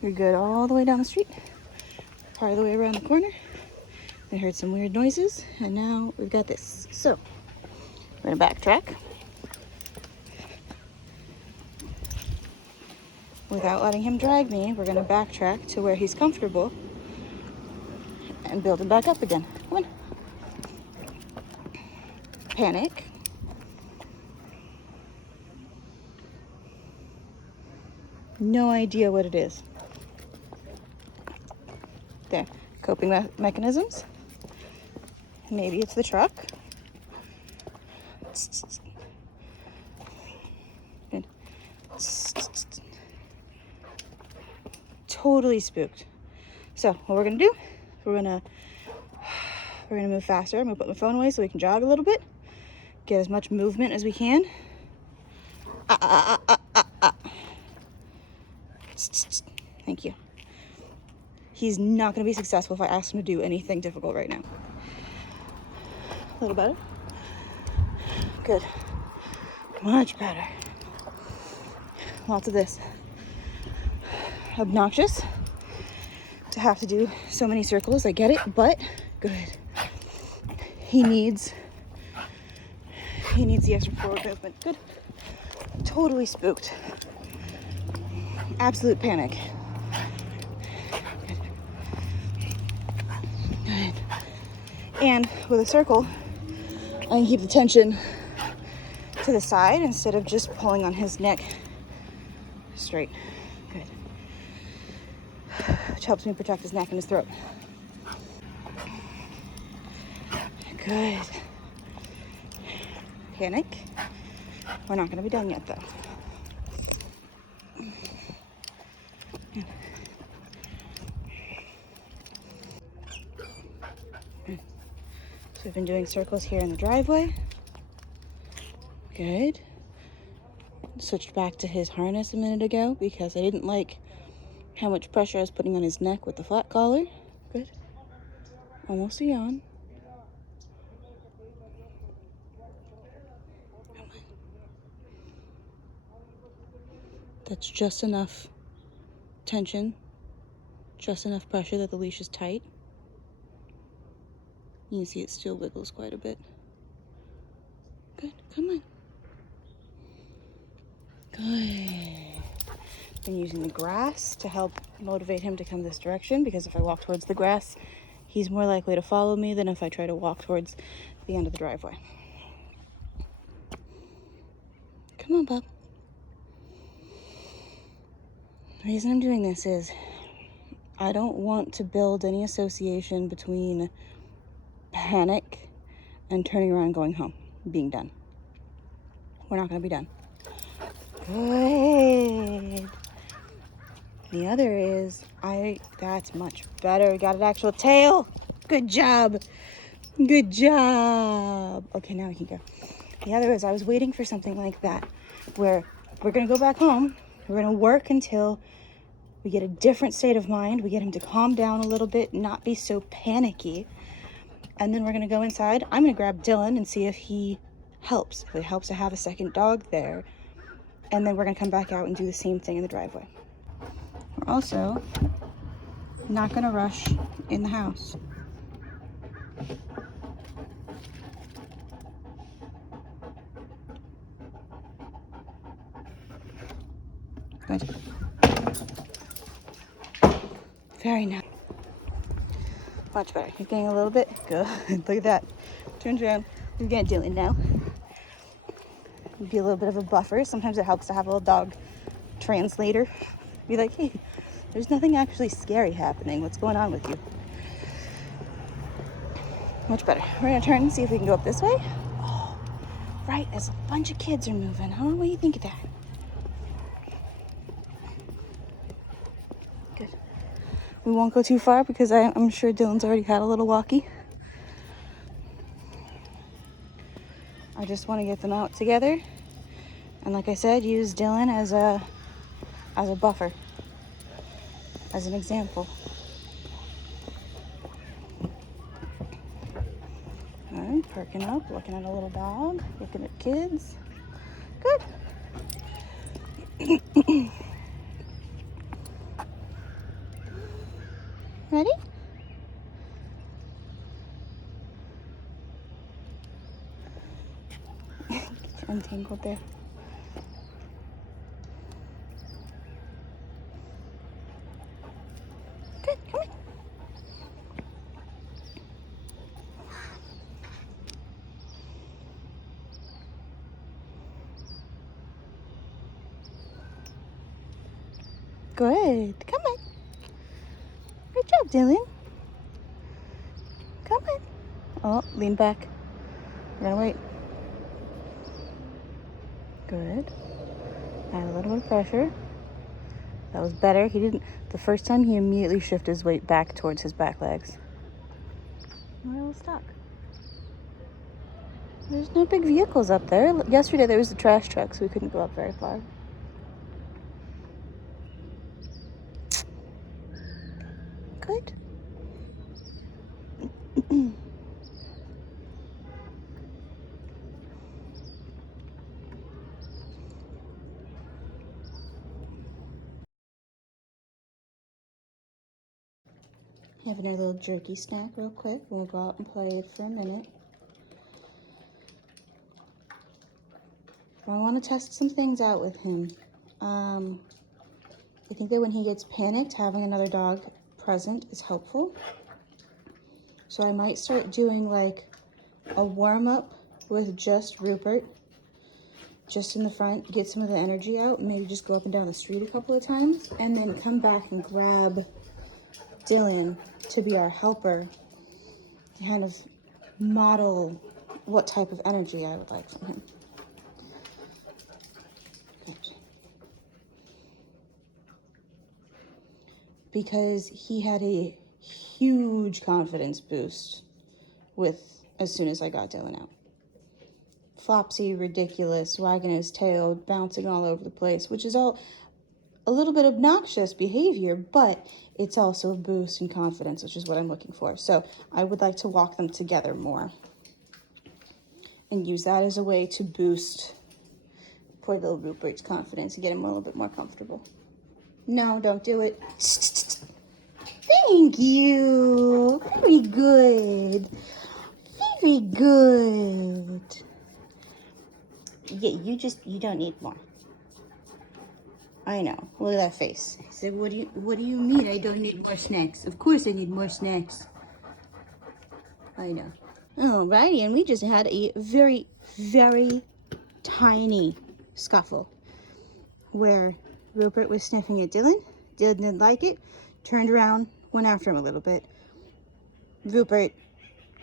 You're good all the way down the street, part of the way around the corner. I heard some weird noises, and now we've got this. So we're gonna backtrack without letting him drag me. We're gonna backtrack to where he's comfortable and build him back up again. Come on. Panic. No idea what it is. There, coping mechanisms. Maybe it's the truck. Good. Totally spooked. So what we're gonna do, we're gonna move faster. I'm gonna put my phone away so we can jog a little bit. Get as much movement as we can. Thank you. He's not going to be successful if I ask him to do anything difficult right now. A little better. Good. Much better. Lots of this. Obnoxious to have to do so many circles. I get it, but good. He needs the extra forward movement. Good. Totally spooked. Absolute panic. Good. And with a circle, I can keep the tension to the side instead of just pulling on his neck straight. Good. Which helps me protect his neck and his throat. Good. Panic. We're not going to be done yet, though. So we've been doing circles here in the driveway. Good. Switched back to his harness a minute ago because I didn't like how much pressure I was putting on his neck with the flat collar. Good. Almost a yawn. That's just enough tension, just enough pressure that the leash is tight. You can see it still wiggles quite a bit. Good, come on. Good. Been using the grass to help motivate him to come this direction, because if I walk towards the grass, he's more likely to follow me than if I try to walk towards the end of the driveway. Come on, bub. The reason I'm doing this is I don't want to build any association between panic and turning around and going home, being done. We're not going to be done. Good. The other is, that's much better. We got an actual tail. Good job. Good job. Okay, now we can go. The other is, I was waiting for something like that, where we're going to go back home. We're going to work until we get a different state of mind. We get him to calm down a little bit, not be so panicky. And then we're going to go inside. I'm going to grab Dylan and see if he helps. If it helps to have a second dog there. And then we're going to come back out and do the same thing in the driveway. We're also not going to rush in the house. Good. Very nice. Much better. He's getting a little bit good. Look at that. Turns around. He's getting Dylan now. Be a little bit of a buffer. Sometimes it helps to have a little dog translator. Be like, hey, there's nothing actually scary happening. What's going on with you? Much better. We're gonna turn and see if we can go up this way. Oh, right. There's a bunch of kids are moving. Huh? What do you think of that? Good. We won't go too far because I'm sure Dylan's already had a little walkie. I just want to get them out together. And like I said, use Dylan as a buffer, as an example. All right, perking up, looking at a little dog, looking at kids. Good. untangled there. Good, come on. Good, come on. Good job, Dylan. Come on. Oh, lean back. We're gonna wait. Good. Add a little bit of pressure. That was better. He didn't, the first time he immediately shifted his weight back towards his back legs. We're a little stuck. There's no big vehicles up there. Yesterday there was a trash truck, so we couldn't go up very far. Good. Having our little jerky snack real quick. We'll go out and play for a minute. I want to test some things out with him. I think that when he gets panicked, having another dog present is helpful. So I might start doing like a warm-up with just Rupert, just in the front, get some of the energy out, maybe just go up and down the street a couple of times, and then come back and grab Dylan to be our helper, to kind of model what type of energy I would like from him. Because he had a huge confidence boost as soon as I got Dylan out. Flopsy, ridiculous, wagging his tail, bouncing all over the place, which is all a little bit obnoxious behavior, but it's also a boost in confidence, which is what I'm looking for. So I would like to walk them together more and use that as a way to boost poor little Rupert's confidence and get him a little bit more comfortable. No, don't do it. Thank you. Very good. Very good. Yeah, you don't need more. I know. Look at that face. He said, what do you mean I don't need more snacks? Of course I need more snacks. I know. Alrighty, and we just had a very, very tiny scuffle where Rupert was sniffing at Dylan. Dylan didn't like it. Turned around, went after him a little bit. Rupert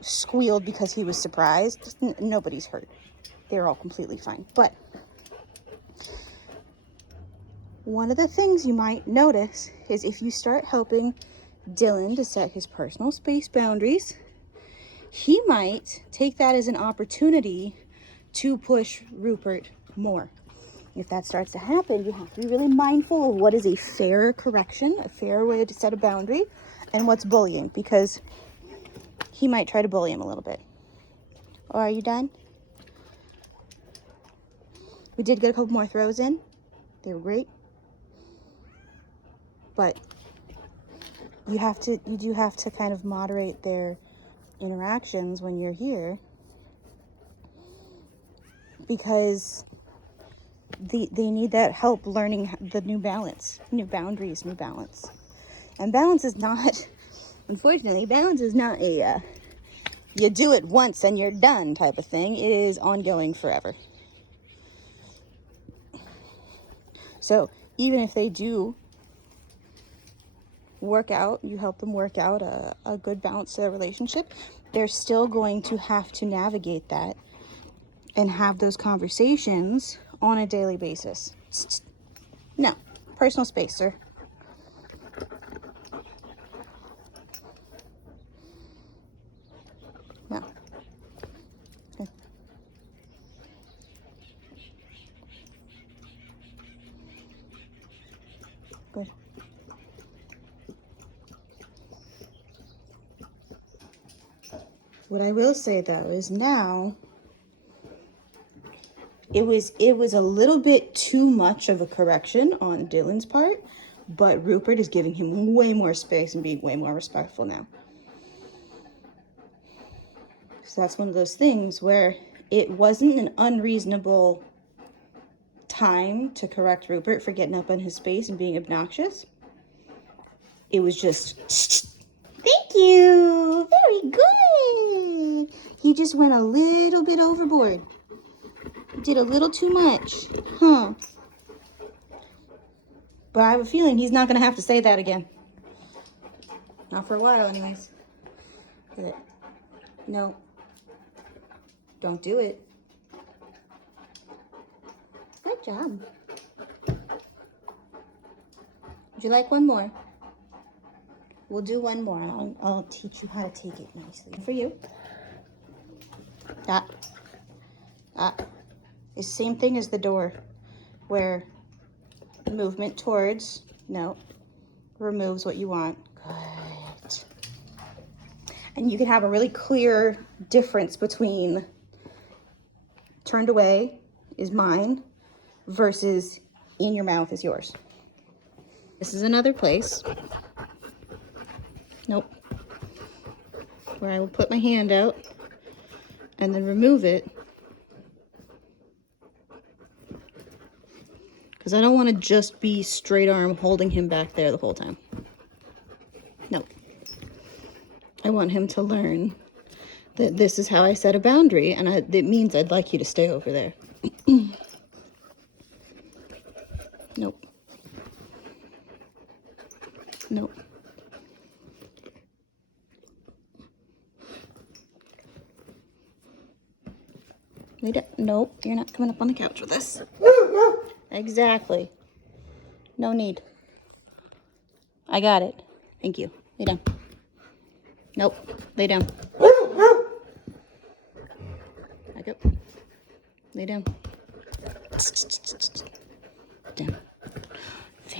squealed because he was surprised. Nobody's hurt. They're all completely fine. But one of the things you might notice is if you start helping Dylan to set his personal space boundaries, he might take that as an opportunity to push Rupert more. If that starts to happen, you have to be really mindful of what is a fair correction, a fair way to set a boundary, and what's bullying, because he might try to bully him a little bit. Oh, are you done? We did get a couple more throws in. They were great. But you do have to kind of moderate their interactions when you're here, because they need that help learning the new balance, new boundaries, new balance. And balance is not, unfortunately, balance is not a you do it once and you're done type of thing. It is ongoing forever. So even if they do work out, you help them work out a good balance to their relationship, they're still going to have to navigate that and have those conversations on a daily basis. No, personal space, sir. No. Okay. Good. What I will say though is now it was a little bit too much of a correction on Dylan's part, but Rupert is giving him way more space and being way more respectful now. So that's one of those things where it wasn't an unreasonable time to correct Rupert for getting up on his space and being obnoxious. It was just, thank you, very good. He just went a little bit overboard. Did a little too much, huh? But I have a feeling he's not gonna have to say that again. Not for a while, anyways. Good. No. Don't do it. Good job. Would you like one more? We'll do one more. I'll teach you how to take it nicely. For you. That. It's the same thing as the door, where movement towards, no, removes what you want. Good. And you can have a really clear difference between turned away is mine versus in your mouth is yours. This is another place. Nope. Where I will put my hand out and then remove it. Because I don't want to just be straight arm holding him back there the whole time. No. I want him to learn that this is how I set a boundary, and it means I'd like you to stay over there. Nope. Nope. Nope, you're not coming up on the couch with us. Exactly. No need. I got it. Thank you. Lay down. Nope. Lay down. Back up. Lay down. Down. There.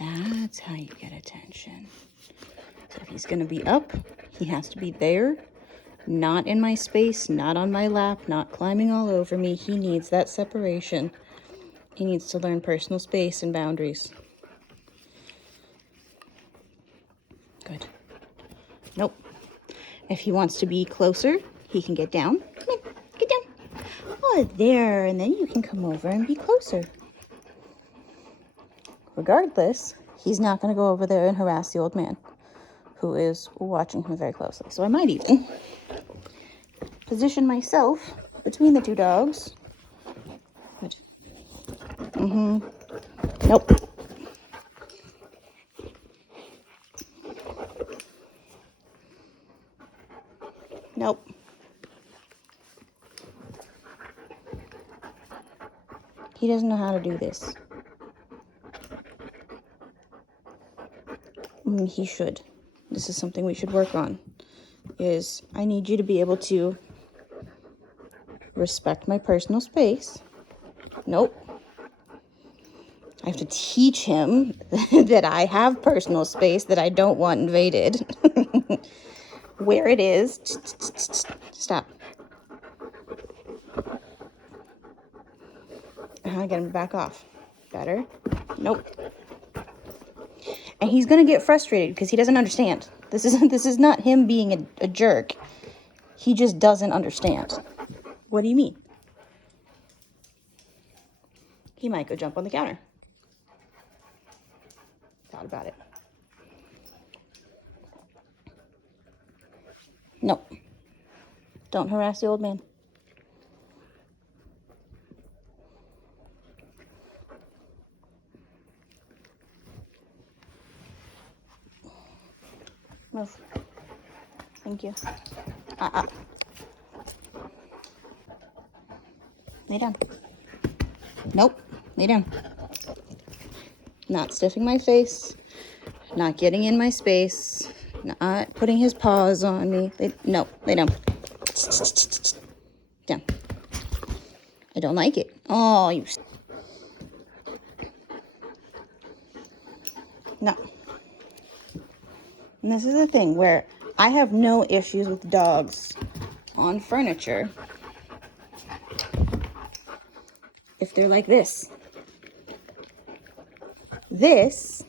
That's how you get attention. So if he's going to be up, he has to be there. Not in my space, not on my lap, not climbing all over me. He needs that separation. He needs to learn personal space and boundaries. Good. Nope. If he wants to be closer, he can get down. Come on, get down. Oh, there. And then you can come over and be closer. Regardless, he's not going to go over there and harass the old man who is watching him very closely. So I might even position myself between the two dogs. Good. Nope. Nope. He doesn't know how to do this. He should. This is something we should work on. Is I need you to be able to respect my personal space. Nope. I have to teach him that I have personal space that I don't want invaded. Where it is. Stop. I get him to back off. Better. Nope. And he's gonna get frustrated because he doesn't understand. This is not him being a jerk. He just doesn't understand. What do you mean? He might go jump on the counter. Thought about it. No. Don't harass the old man. Move. Thank you. Lay down. Nope. Lay down. Not stiffing my face. Not getting in my space. Not putting his paws on me. No. Lay down. Down. I don't like it. Oh, you... No. And this is the thing where I have no issues with dogs on furniture if they're like this. This,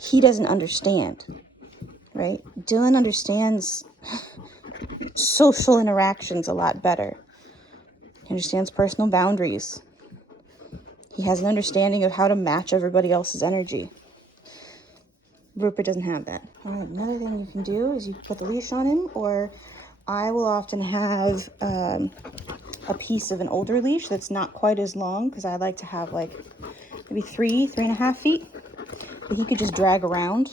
he doesn't understand, right? Dylan understands social interactions a lot better. He understands personal boundaries. He has an understanding of how to match everybody else's energy. Rupert doesn't have that. All right, another thing you can do is you can put the leash on him, or I will often have a piece of an older leash that's not quite as long, because I like to have like maybe 3.5 feet, that he could just drag around.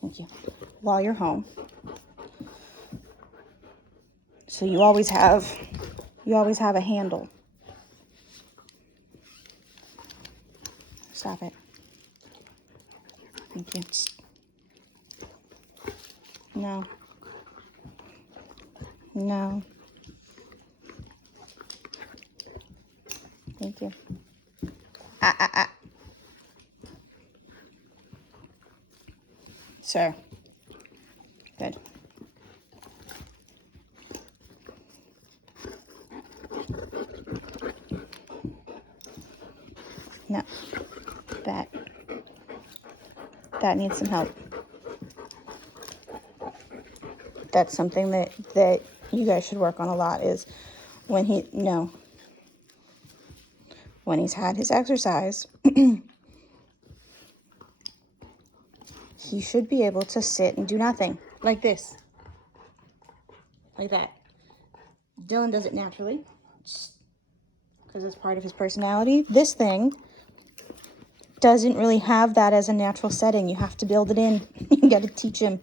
Thank you. While you're home. So you always have a handle. Stop it. Thank you. No. No. Thank you. Sir. Good. No. That needs some help. That's something that you guys should work on a lot, is when when he's had his exercise, he should be able to sit and do nothing. Like this. Like that. Dylan does it naturally, because it's part of his personality. This thing doesn't really have that as a natural setting. You have to build it in. You got to teach him.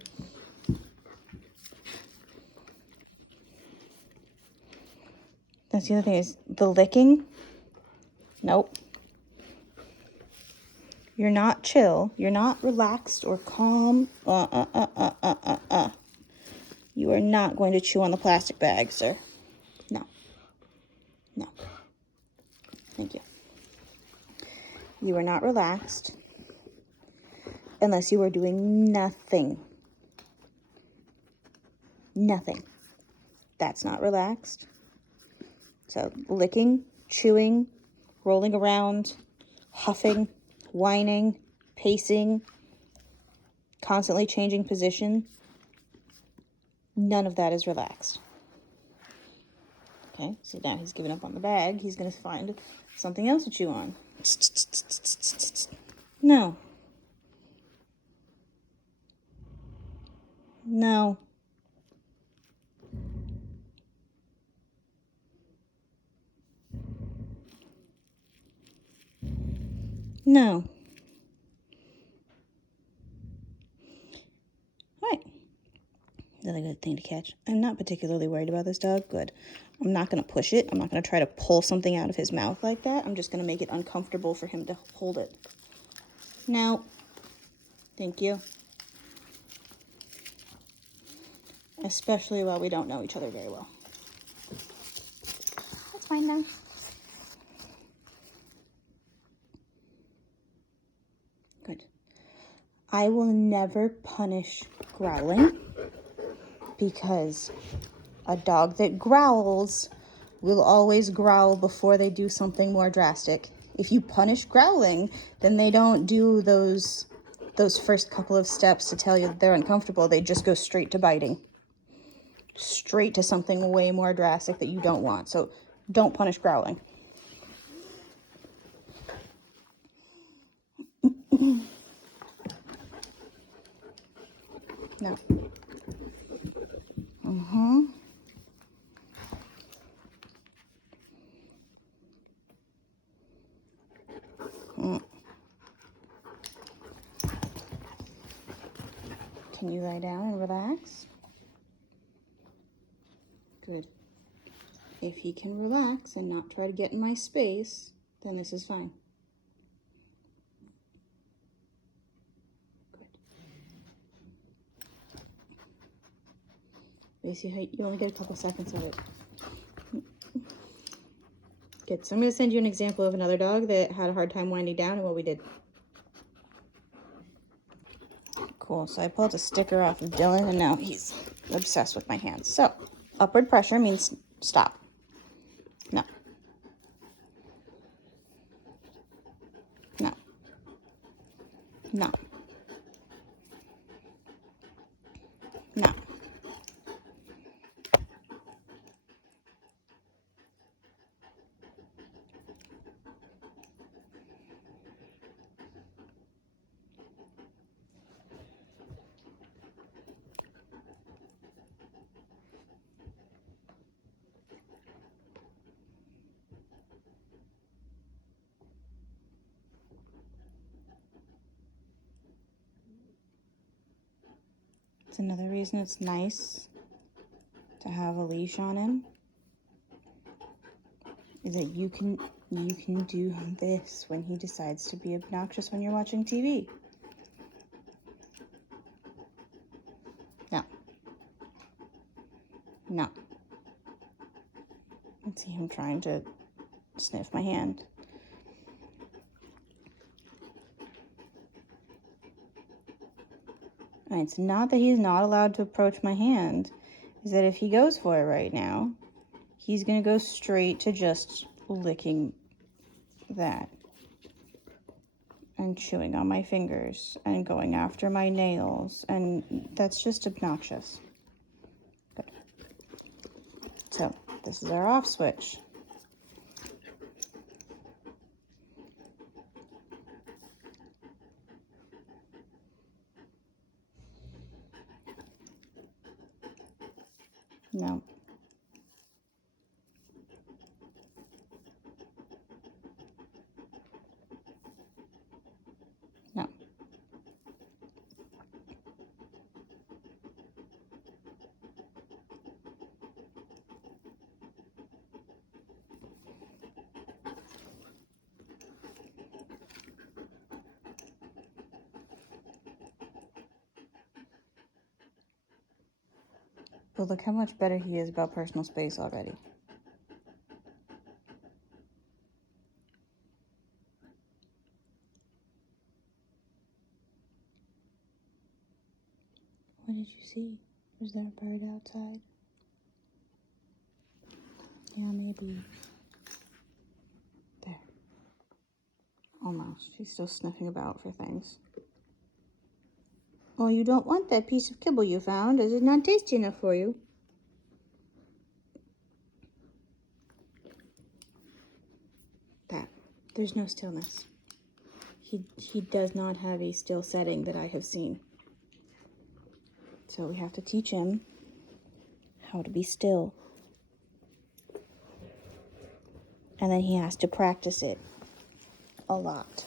That's the other thing, is the licking. Nope. You're not chill. You're not relaxed or calm. You are not going to chew on the plastic bag, sir. No. No. Thank you. You are not relaxed unless you are doing nothing. Nothing. That's not relaxed. So licking, chewing, rolling around, huffing, whining, pacing, constantly changing position. None of that is relaxed. Okay, so now he's given up on the bag. He's going to find something else to chew on. No. No. No. All right. Another good thing to catch. I'm not particularly worried about this dog. Good. I'm not going to push it. I'm not going to try to pull something out of his mouth like that. I'm just going to make it uncomfortable for him to hold it. No. Thank you. Especially while we don't know each other very well. That's fine now. Good. I will never punish growling, because a dog that growls will always growl before they do something more drastic. If you punish growling, then they don't do those first couple of steps to tell you that they're uncomfortable. They just go straight to biting. Straight to something way more drastic that you don't want. So don't punish growling. No. Can you lie down and relax? Good. If he can relax and not try to get in my space, then this is fine. Good. You see how you only get a couple seconds of it. Good. So I'm going to send you an example of another dog that had a hard time winding down and what we did. Cool. So I pulled a sticker off of Dylan, and now he's obsessed with my hands. So upward pressure means stop. No. No. No. It's another reason it's nice to have a leash on him, is that you can do this when he decides to be obnoxious when you're watching TV. No. No. Let's see him trying to sniff my hand. And it's not that he's not allowed to approach my hand, is that if he goes for it right now, he's going to go straight to just licking that and chewing on my fingers and going after my nails, and that's just obnoxious. Good. So this is our off switch. No. No. But look how much better he is about personal space already. What did you see? Was there a bird outside? Yeah, maybe. There. Almost. She's still sniffing about for things. Oh, you don't want that piece of kibble you found. Is it not tasty enough for you? That. There's no stillness. He does not have a still setting that I have seen. So we have to teach him how to be still. And then he has to practice it a lot.